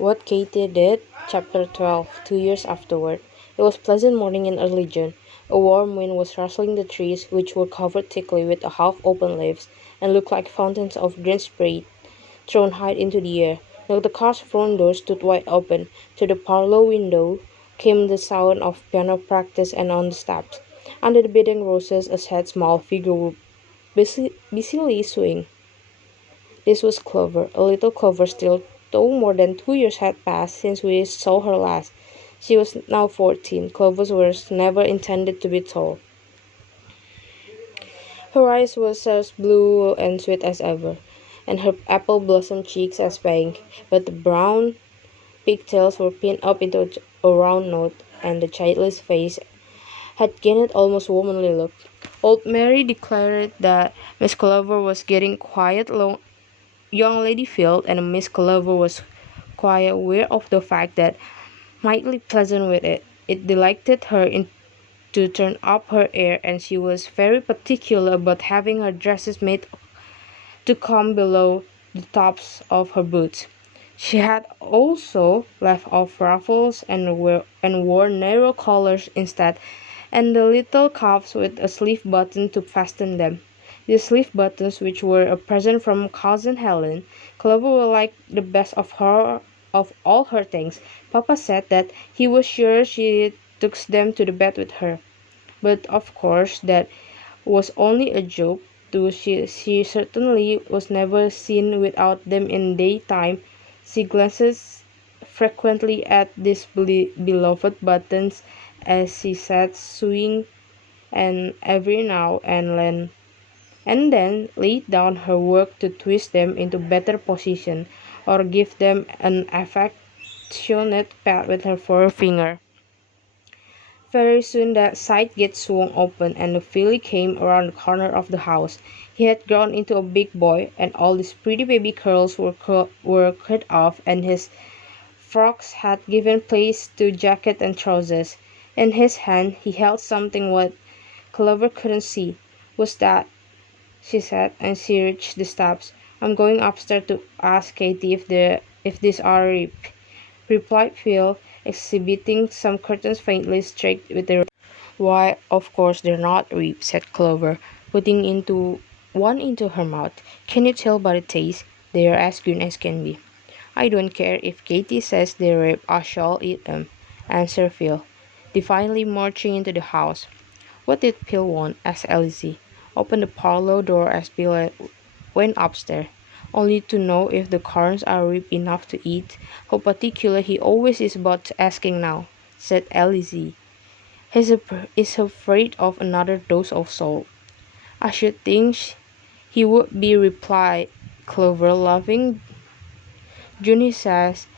What Katy Did, Chapter 12, 2 years afterward. It was pleasant morning in early June. A warm wind was rustling the trees, which were covered thickly with half-open leaves, and looked like fountains of green spray thrown high into the air. Now the car's front door stood wide open. To the parlor window came the sound of piano practice and on the steps. Under the bedding roses a sad small figure was busily sewing. This was Clover, a little Clover still, though more than 2 years had passed since we saw her last. She was now 14. Clover was never intended to be tall. Her eyes were as blue and sweet as ever, and her apple blossom cheeks as pink, but the brown pigtails were pinned up into a round knot, and the childless face had gained almost womanly look. Old Mary declared that Miss Clover was getting quiet young lady felt, and Miss Clover was quite aware of the fact that mightily pleasant with it. It delighted her to turn up her hair, and she was very particular about having her dresses made to come below the tops of her boots. She had also left off ruffles and wore narrow collars instead, and the little cuffs with a sleeve button to fasten them. These sleeve buttons, which were a present from Cousin Helen, Clover will like the best of all her things. Papa said that he was sure she took them to the bed with her, but of course that was only a joke, though she certainly was never seen without them in daytime. She glances frequently at these beloved buttons as she sat sewing, and every now and then laid down her work to twist them into better position, or give them an affectionate pat with her forefinger. Very soon the side gate swung open, and the filly came around the corner of the house. He had grown into a big boy, and all his pretty baby curls were cut off, and his frocks had given place to jacket and trousers. In his hand he held something what Clover couldn't see. "Was that?" she said, and she reached the steps. "I'm going upstairs to ask Katy if these are ripe," replied Phil, exhibiting some curtains faintly streaked with the red. "Why, of course they're not ripe," said Clover, putting one into her mouth. "Can you tell by the taste? They're as green as can be." "I don't care if Katy says they're ripe, I shall eat 'em," answered Phil, defiantly marching into the house. "What did Phil want?" asked Elsie. "Open the parlor door as Phil went upstairs. Only to know if the currants are ripe enough to eat. How particular he always is about asking now," said Elsie. "He's afraid of another dose of salt." "I should think he would be," replied Clover, laughing. "Junie says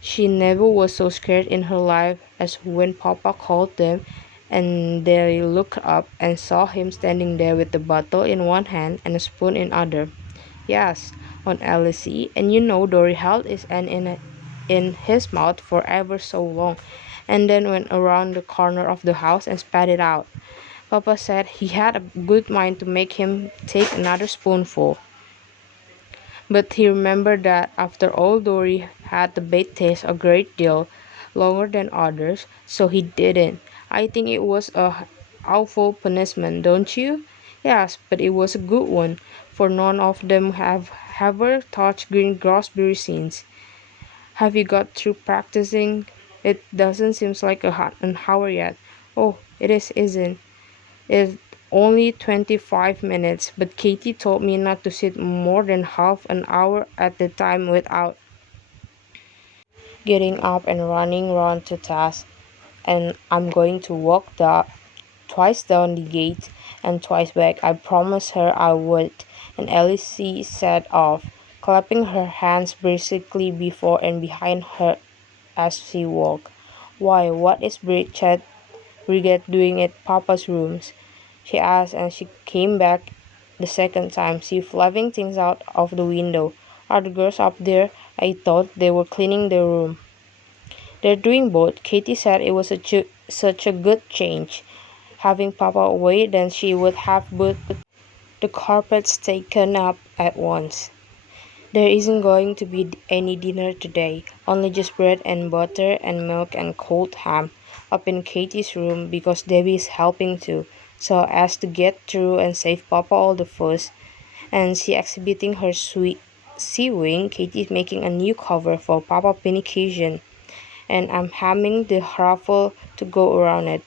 she never was so scared in her life as when Papa called them, and they looked up and saw him standing there with the bottle in one hand and a spoon in other." "Yes," on Elsie, "and you know Dory held his hand in his mouth for ever so long, and then went around the corner of the house and spat it out. Papa said he had a good mind to make him take another spoonful, but he remembered that after all Dory had the bad taste a great deal longer than others, so he didn't. I think it was a awful punishment, don't you?" "Yes, but it was a good one, for none of them have ever touched green gooseberries since." "Have you got through practicing? It doesn't seem like an hour yet." "Oh, it isn't. It's only 25 minutes, but Katy told me not to sit more than half an hour at a time without getting up and running round to task, and I'm going to walk twice down the gate and twice back. I promised her I would." And Elsie set off, clapping her hands briskly before and behind her as she walked. "Why, what is Bridget doing at Papa's rooms?" she asked, and she came back the second time, she flapping things out of the window. "Are the girls up there? I thought they were cleaning their room." "They're doing both." Katy said it was such a good change, having Papa away, then she would have both the carpets taken up at once. There isn't going to be any dinner today, only just bread and butter and milk and cold ham up in Katie's room because Debbie is helping too. So as to get through and save Papa all the fuss, and she exhibiting her sweet sewing, Katie's making a new cover for Papa Pinnication, and I'm hemming the ruffle to go around it.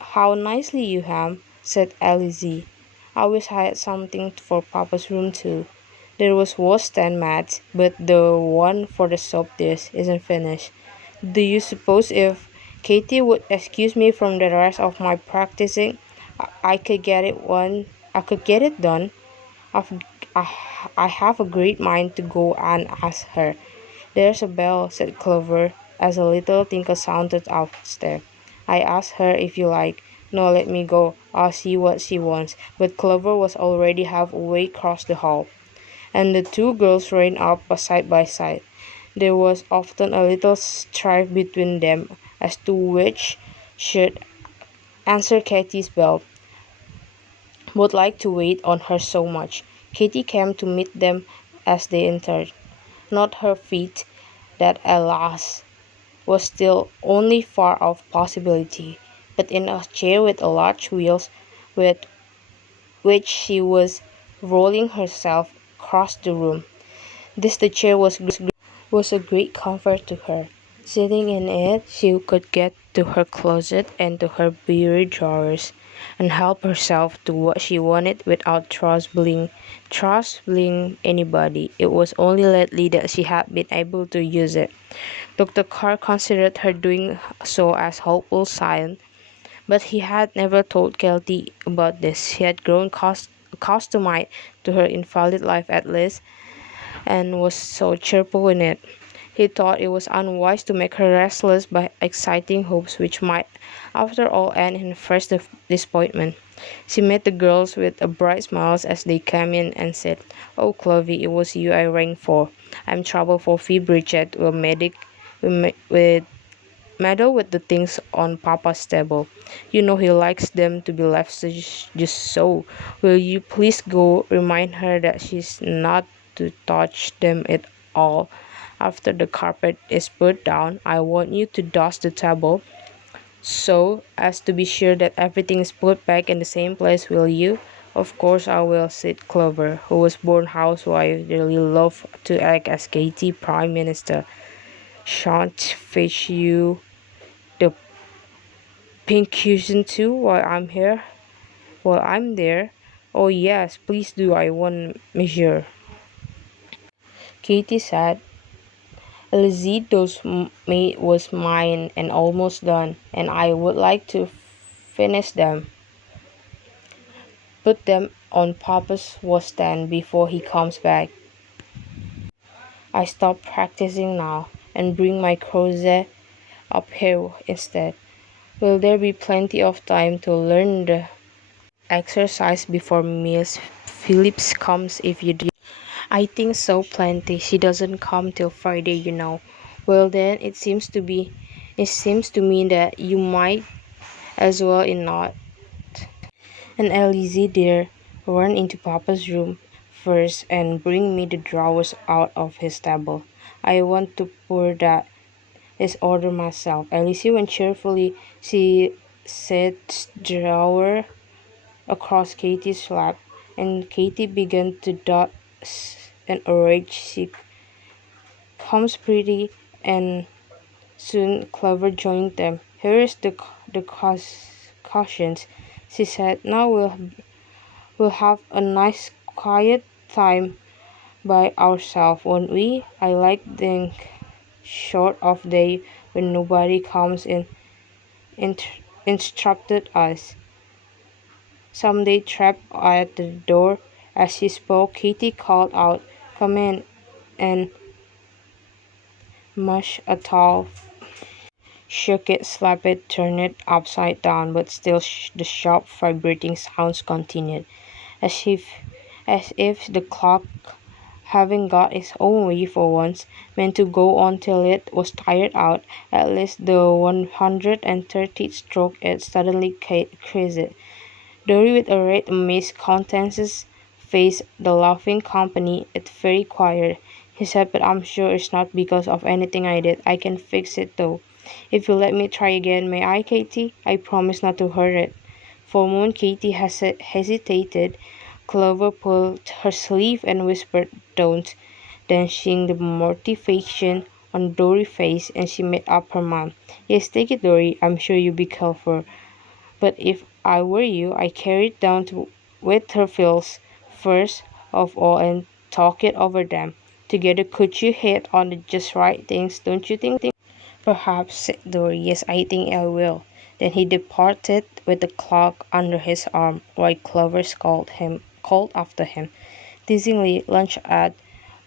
How nicely you hem, said Elsie. I wish I had something for Papa's room too. There was washstand mat, but the one for the soap dish isn't finished. Do you suppose if Katy would excuse me from the rest of my practicing, I could get it one I could get it done? I've, I, I have a great mind to go and ask her. There's a bell, said Clover, as a little tinkle sounded upstairs. I asked her if you like. No, let me go. I'll see what she wants. But Clover was already halfway across the hall, and the two girls ran up side by side. There was often a little strife between them as to which should answer Katy's bell. Both liked to wait on her so much. Katy came to meet them as they entered. Not her feet, that alas was still only far off possibility, but in a chair with a large wheels with which she was rolling herself across the room. This the chair was a great comfort to her. Sitting in it, she could get to her closet and to her bureau drawers, and help herself to what she wanted without troubling anybody. It was only lately that she had been able to use it. Dr. Carr considered her doing so as hopeful sign, but he had never told Kelty about this. He had grown accustomed to her invalid life at least, and was so cheerful in it. He thought it was unwise to make her restless by exciting hopes which might, after all, end in first disappointment. She met the girls with a bright smile as they came in and said, "Oh, Chloe, it was you I rang for. I'm trouble for Fee Bridget will meddle with the things on Papa's table. You know he likes them to be left just so. Will you please go remind her that she's not to touch them at all. After the carpet is put down, I want you to dust the table so as to be sure that everything is put back in the same place, will you?" "Of course I will," said Clover, who was born housewife, really loved to act as Katy Prime Minister. "Shan't fetch you the pink cushion too while I'm there?" "Oh yes, please do. I want measure." Katy said, "Elizido's mate was mine and almost done, and I would like to finish them. Put them on Papa's washstand before he comes back. I stop practicing now and bring my crochet up here instead. Will there be plenty of time to learn the exercise before Miss Phillips comes if you do?" "I think so, plenty. She doesn't come till Friday, you know." "Well then, it seems to me that you might as well in not." "And Elise dear, run into Papa's room first and bring me the drawers out of his table. I want to pour that his order myself." Elise went cheerfully. She set drawer across Katy's lap, and Katy began to dot and arrange. She comes pretty, and soon Clover joined them. "Here is the cushions," she said. "Now we'll have a nice quiet time by ourselves, won't we? I like the sort of day when nobody comes in interrupted us." Someday trapped at the door. As she spoke, Katy called out, "Come in," and mush a towel, shook it, slapped it, turned it upside down, but still the sharp vibrating sounds continued, as if the clock, having got its own way for once, meant to go on till it was tired out. At least the 130th stroke it suddenly ceased. Dory, with a red amazed countenance, faced the laughing company. It's very quiet, he said, but I'm sure it's not because of anything I did. I can fix it though. If you let me try again, may I, Katy? I promise not to hurt it. For a moment, Katy hesitated. Clover pulled her sleeve and whispered, "Don't." Then, seeing the mortification on Dory's face, and she made up her mind. "Yes, take it, Dory. I'm sure you'll be careful. But if I were you, I'd carry it down to with her feels first of all and talk it over them. Together could you hit on the just right things, don't you think?" "Perhaps," said Dory. "Yes, I think I will." Then he departed with the clock under his arm, while Clover called after him, teasingly, "Lunch at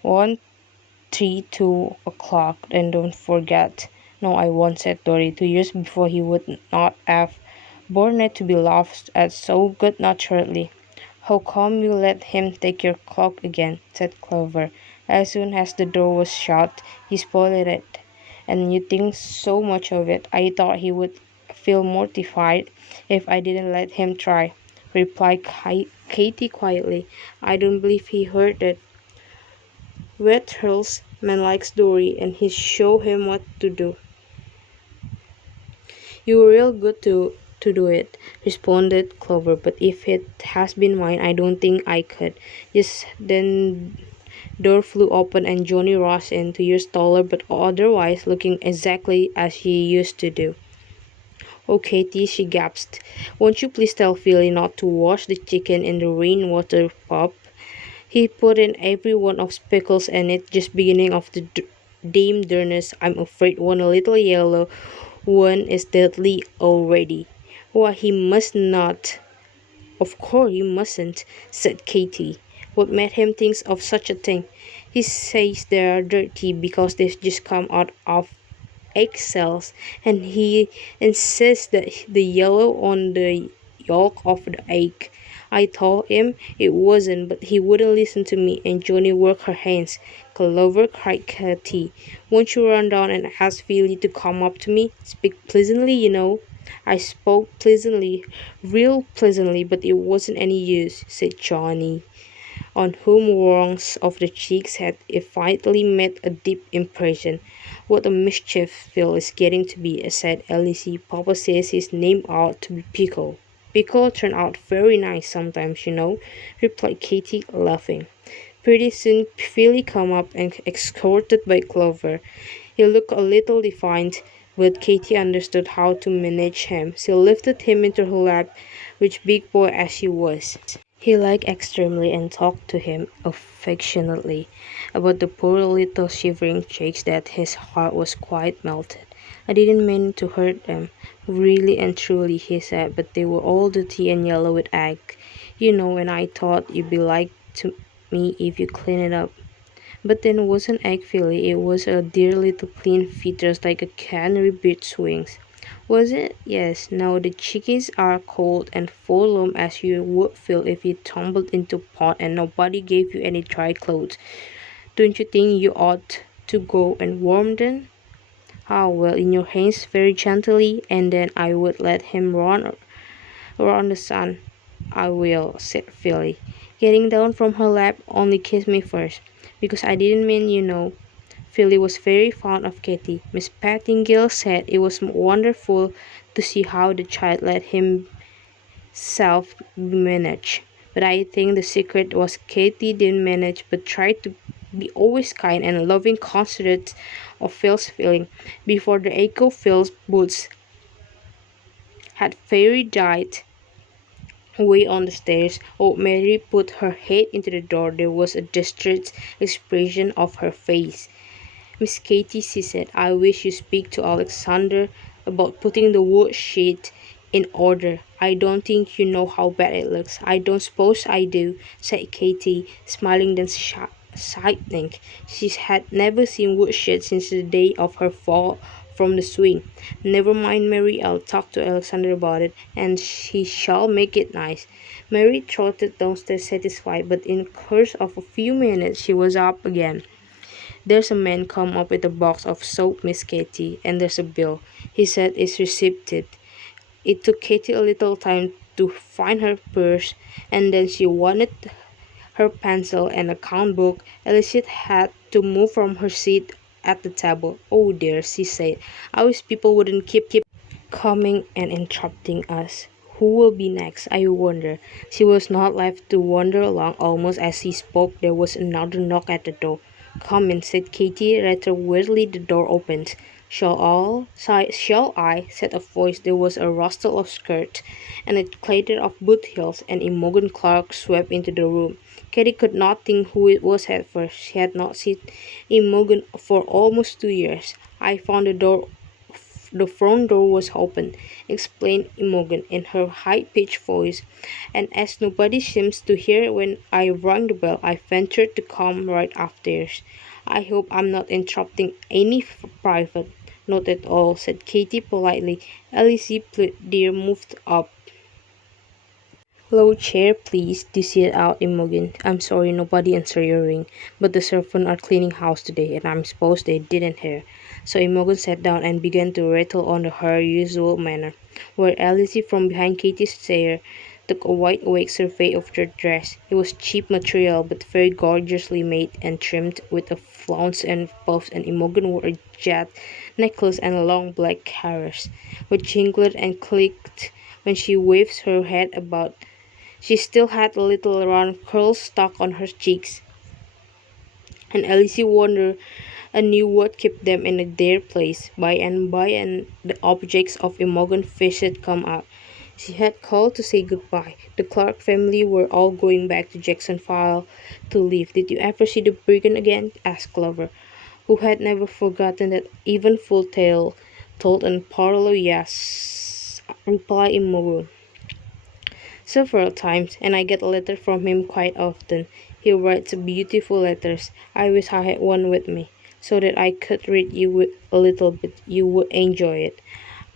1:32 o'clock, and don't forget." "No, I won't," said Dory. 2 years before he would not have borne it to be laughed at so good-naturedly. "How come you let him take your clock again?" said Clover. "As soon as the door was shut, he spoiled it. And you think so much of it. I thought he would feel mortified if I didn't let him try," replied Katy quietly. "I don't believe he heard it. Wetherell's man likes Dory, and he show him what to do." "You were real good to do it," responded Clover, "but if it has been mine, I don't think I could." Just then door flew open and Johnny rushed in, 2 years taller but otherwise looking exactly as he used to do. "Oh, Katy," she gasped, "won't you please tell Philly not to wash the chicken in the rainwater pup? He put in every one of speckles and it just beginning of the Dame Durness. I'm afraid one little yellow one is deadly already." "Why, he must not." "Of course you mustn't," said Katy. "What made him think of such a thing?" "He says they're dirty because they've just come out of egg cells, and he insists that the yellow on the yolk of the egg. I told him it wasn't, but he wouldn't listen to me," and Johnny worked her hands. "Clover," cried Katy, "won't you run down and ask Philly to come up to me? Speak pleasantly, you know." "I spoke pleasantly, real pleasantly, but it wasn't any use," said Johnny, on whom warmth of the cheeks had evidently made a deep impression. "What a mischief Phil is getting to be," said Elsie. "Papa says his name ought to be Pickle." "Pickle turn out very nice sometimes, you know," replied Katy, laughing. Pretty soon Philly came up and escorted by Clover. He looked a little defiant, but Katy understood how to manage him. She lifted him into her lap, which big boy as he was, he liked extremely, and talked to him affectionately about the poor little shivering chicks that his heart was quite melted. "I didn't mean to hurt them, really and truly," he said, "but they were all dirty and yellow with egg, you know, and I thought you'd be like to me if you clean it up." "But then it wasn't egg filly, it was a dear little clean feathers like a canary bird's wings." "Was it?" "Yes. Now the chickies are cold and forlorn as you would feel if you tumbled into a pond and nobody gave you any dry clothes. Don't you think you ought to go and warm them?" "Ah, well, in your hands very gently, and then I would let him run around the sun." "I will," said Philly, getting down from her lap. "Only kiss me first, because I didn't mean, you know." Philly was very fond of Katy. Miss Pettingill said it was wonderful to see how the child let himself be managed. But I think the secret was Katy didn't manage but tried to be always kind and loving considerate of Phil's feeling. Before the echo Phil's boots had fairly died away on the stairs, old Mary put her head into the door. There was a distressed expression of her face. "Miss Katy," she said, "I wish you'd speak to Alexander about putting the woodshed in order. I don't think you know how bad it looks." "I don't suppose I do," said Katy, smiling then sighing. She had never seen woodshed since the day of her fall from the swing. "Never mind, Mary, I'll talk to Alexander about it, and he shall make it nice." Mary trotted downstairs satisfied, but in the course of a few minutes she was up again. "There's a man come up with a box of soap, Miss Katy, and there's a bill. He said it's receipted." It took Katy a little time to find her purse, and then she wanted her pencil and account book. Elizabeth had to move from her seat at the table. "Oh dear," she said. "I wish people wouldn't keep coming and interrupting us. Who will be next, I wonder?" She was not left to wander long. Almost as she spoke, there was another knock at the door. "Come in," said Katy. Rather weirdly, the door opened. Shall I?" said a voice. There was a rustle of skirts and a clatter of boot heels, and Imogen Clark swept into the room. Katy could not think who it was at first. She had not seen Imogen for almost 2 years. "I found the front door was open," explained Imogen in her high-pitched voice, "and as nobody seems to hear when I rang the bell, I ventured to come right upstairs. I hope I'm not interrupting any private." "Not at all," said Katy politely. "Elsie, dear, moved up. Low chair, please." "This it out, Imogen. I'm sorry nobody answered your ring, but the servants are cleaning house today, and I suppose they didn't hear." So Imogen sat down and began to rattle on her usual manner, where Elsie, from behind Katy's chair, took a wide-awake survey of her dress. It was cheap material, but very gorgeously made and trimmed with a flounce and puffs, and Imogen wore a jet necklace and long black hairs, which jingled and clicked when she waved her head about. She still had little round curls stuck on her cheeks, and Elsie wondered anew what kept them in their place. By and by, and the objects of Imogen's visit come out. She had called to say goodbye. The Clark family were all going back to Jacksonville to live. "Did you ever see the brigand again?" asked Clover, who had never forgotten that eventful tale told in parallel. "Yes," replied Imogen. "Several times, and I get a letter from him quite often. He writes beautiful letters. I wish I had one with me, so that I could read you a little bit. You would enjoy it,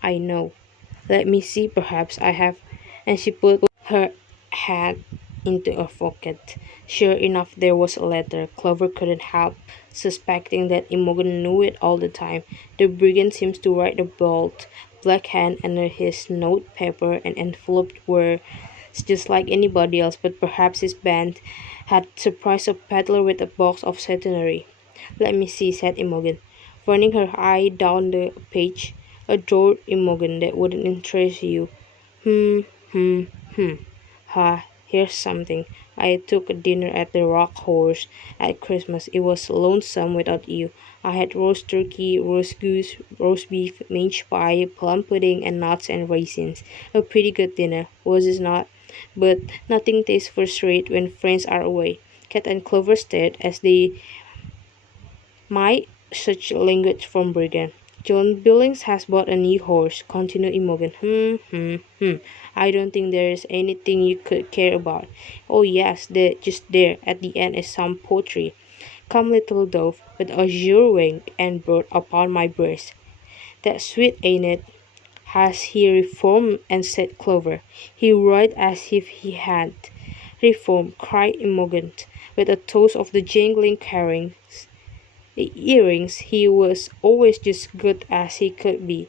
I know. Let me see, perhaps I have." And she put her hand into a pocket. Sure enough, there was a letter. Clover couldn't help suspecting that Imogen knew it all the time. The brigand seems to write a bold, black hand under his note paper, and enveloped were just like anybody else, but perhaps his band had surprised a peddler with a box of stationery. "Let me see," said Imogen, running her eye down the page. "Adored Imogen, that wouldn't interest you. Hmm, hmm, hmm. Ha, here's something. I took a dinner at the Rock Horse at Christmas. It was lonesome without you. I had roast turkey, roast goose, roast beef, mince pie, plum pudding, and nuts and raisins. A pretty good dinner, was it not? But nothing tastes first rate when friends are away." Cat and Clover stared as they might such language from Brigand. "John Billings has bought a new horse," continued Imogen. I don't think there's anything you could care about." "Oh yes, just there, at the end is some poetry. 'Come little dove, with azure wing and bird upon my breast.' That's sweet, ain't it?" "Has he reformed?" and said Clover. "He writes as if he had." "Reformed!" cried Imogen, with a toast of the jingling earrings. "He was always just good as he could be."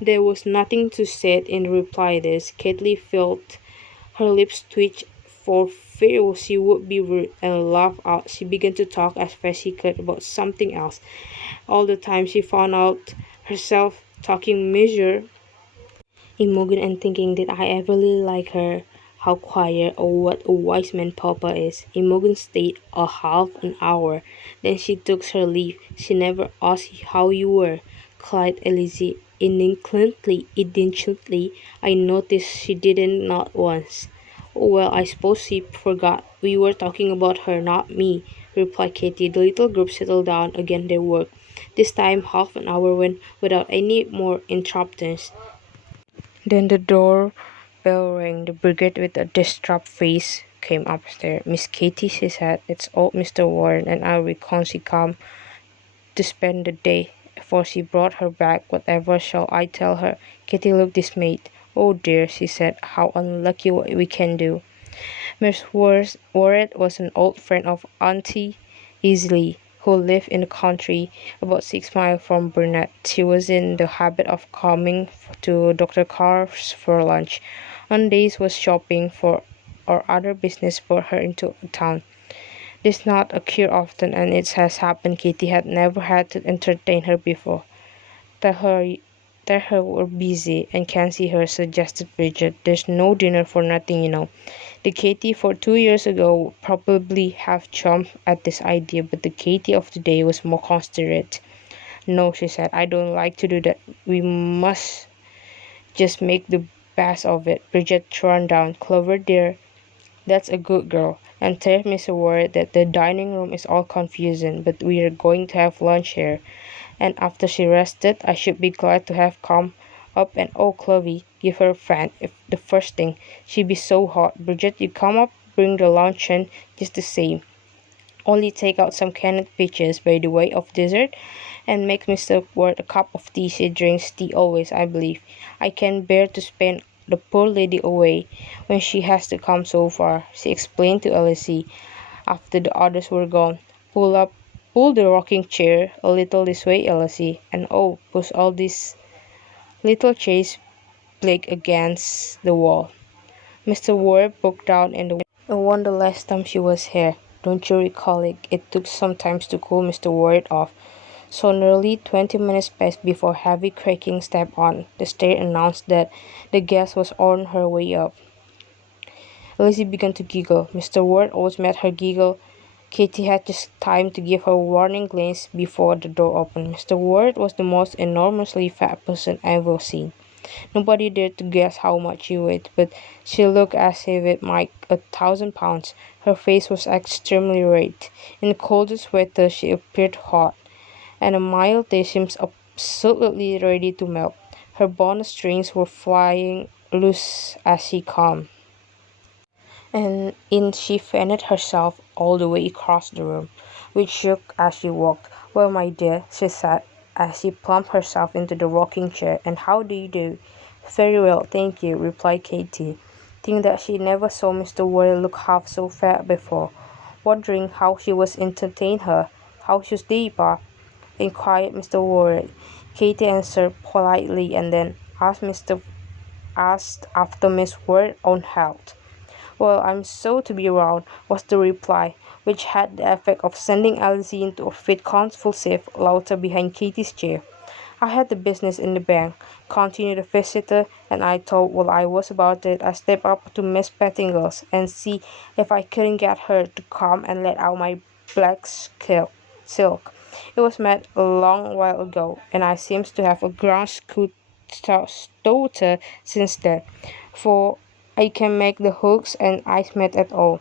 There was nothing to say in reply to this. Katy felt her lips twitch for fear she would be rude, and laughed out. She began to talk as fast as she could about something else. All the time she found out herself talking measure Imogen and thinking, "Did I ever really like her? How quiet, or what a wise man Papa is." Imogen stayed a half an hour. Then she took her leave. "She never asked how you were," cried Elsie indignantly. "I noticed she didn't not once." "Oh, well, I suppose she forgot. We were talking about her, not me," replied Katy. The little group settled down again their work. This time half an hour went without any more interruptions. Then the door bell rang. The brigade, with a distraught face, came upstairs. "Miss Katy," she said, "it's old Mr. Warren, and I reckon she come to spend the day, for she brought her back. Whatever shall I tell her?" Katy looked dismayed. "Oh dear," she said, "how unlucky what we can do." Miss Warren was an old friend of Auntie Isley, who lived in the country about 6 miles from Burnett. She was in the habit of coming to Dr. Carr's for lunch. On days was shopping for or other business brought her into town. This not occur often, and it has happened. Katy had never had to entertain her before. Tell her, tell her we're busy and can't see her, suggested Bridget. There's no dinner for nothing. The Katy for 2 years ago would probably have jumped at this idea, but the Katy of today was more considerate. No, she said, I don't like to do that. We must just make the best of it. Bridget turned down. Clover, dear, that's a good girl. And tell Mr. Ward that the dining room is all confusing, but we are going to have lunch here. And after she rested, I should be glad to have come up and oh, Chloe, give her a fan if the first thing. She'd be so hot. Bridget, you come up, bring the luncheon just the same. Only take out some canned peaches by the way of dessert, and make Mr. Ward a cup of tea. She drinks tea always, I believe. I can't bear to spend the poor lady away when she has to come so far, she explained to Elsie after the others were gone. Pull the rocking chair a little this way, Elsie, and oh, push all these little chairs back against the wall. Mr. Ward broke down in the one the last time she was here. Don't you recall it? It took some time to cool Mr. Ward off. So nearly 20 minutes passed before heavy creaking step on the stair announced that the guest was on her way up. Elsie began to giggle. Mr. Ward always made her giggle. Katy had just time to give her a warning glance before the door opened. Mr. Ward was the most enormously fat person I've ever seen. Nobody dared to guess how much she weighed, but she looked as if it might 1,000 pounds. Her face was extremely red. In the coldest weather she appeared hot, and a mild day seemed absolutely ready to melt. Her bonnet strings were flying loose as she came, and in she fanted herself all the way across the room, which shook as she walked. Well, my dear, she said, as she plumped herself into the rocking chair, and how do you do? Very well, thank you, replied Katy, thinking that she never saw Mr. Ward look half so fat before, wondering how she was entertain her. How's your day, Pa? Inquired Mr. Ward. Katy answered politely and then asked after Miss Ward's own health. Well, I'm so to be around, was the reply, which had the effect of sending Elsie into a fit convulsive laughter behind Katy's chair. I had the business in the bank, continued the visitor, and I thought while I was about it, I stepped up to Miss Pettingill's and see if I couldn't get her to come and let out my black silk. It was made a long while ago, and I seems to have a ground daughter since then, for I can make the hooks and I met at all.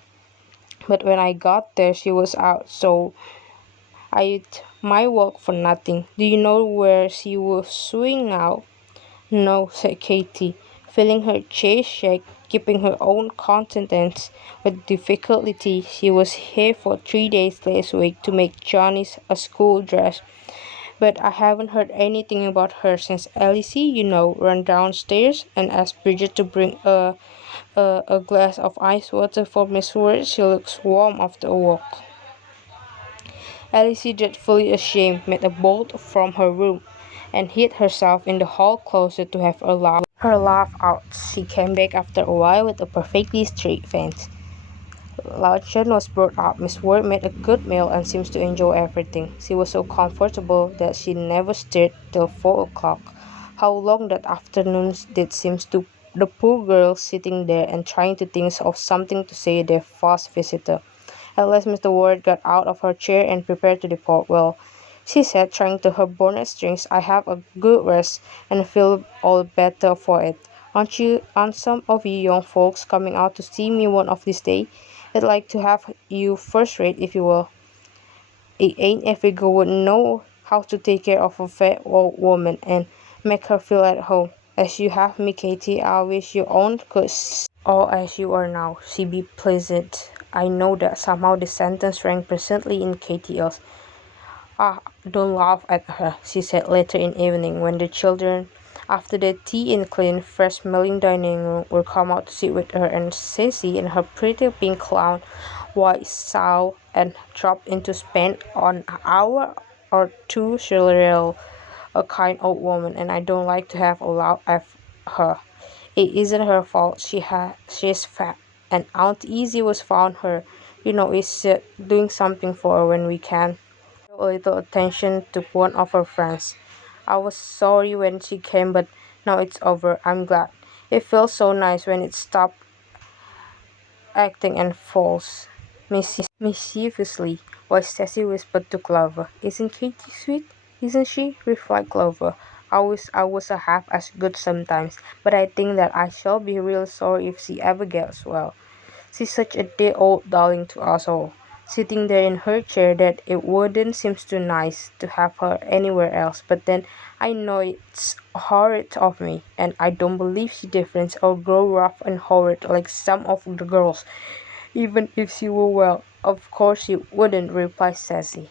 But when I got there she was out, so I did my work for nothing. Do you know where she was sewing now? No, said Katy, feeling her chair shake, keeping her own contents with difficulty. She was here for 3 days last week to make Johnny's a school dress. But I haven't heard anything about her since Elsie, ran downstairs and asked Bridget to bring a glass of ice water for Miss Ward. She looks warm after a walk. Elsie, dreadfully ashamed, made a bolt from her room and hid herself in the hall closet to have her laugh out. She came back after a while with a perfectly straight face. Luncheon was brought up. Miss Ward made a good meal and seems to enjoy everything. She was so comfortable that she never stirred till 4 o'clock. How long that afternoon did seem to the poor girl sitting there and trying to think of something to say to their first visitor. At last Mr. Ward got out of her chair and prepared to depart. Well, she said, trying to her bonnet strings, I have a good rest and feel all better for it. Aren't some of you young folks coming out to see me one of these days? I'd like to have you first rate if you will. It ain't every girl would know how to take care of a fat old woman and make her feel at home. As you have me, Katy, I wish your own could all as you are now. She be pleasant. I know that somehow the sentence rang presently in Katy's ears. Ah, don't laugh at her, she said later in evening, when the children, after the tea in clean, fresh-smelling dining room, would come out to sit with her and Cecy in her pretty pink clown white sow and drop into spend an hour or two. She's real a kind old woman, and I don't like to have a laugh at her. It isn't her fault. She's fat, and Aunt Izzy was found her is doing something for her when we can. Show a little attention to one of her friends. I was sorry when she came, but now it's over. I'm glad. It feels so nice when it stopped acting and falls mischievously, while Stacy whispered to Clover. Isn't Katy sweet? Isn't she? Replied Clover. I was a half as good sometimes, but I think that I shall be real sorry if she ever gets well. She's such a dear old darling to us all, sitting there in her chair that it wouldn't seem too nice to have her anywhere else. But then I know it's horrid of me, and I don't believe she different or grow rough and horrid like some of the girls. Even if she were well, of course she wouldn't, reply Sassy.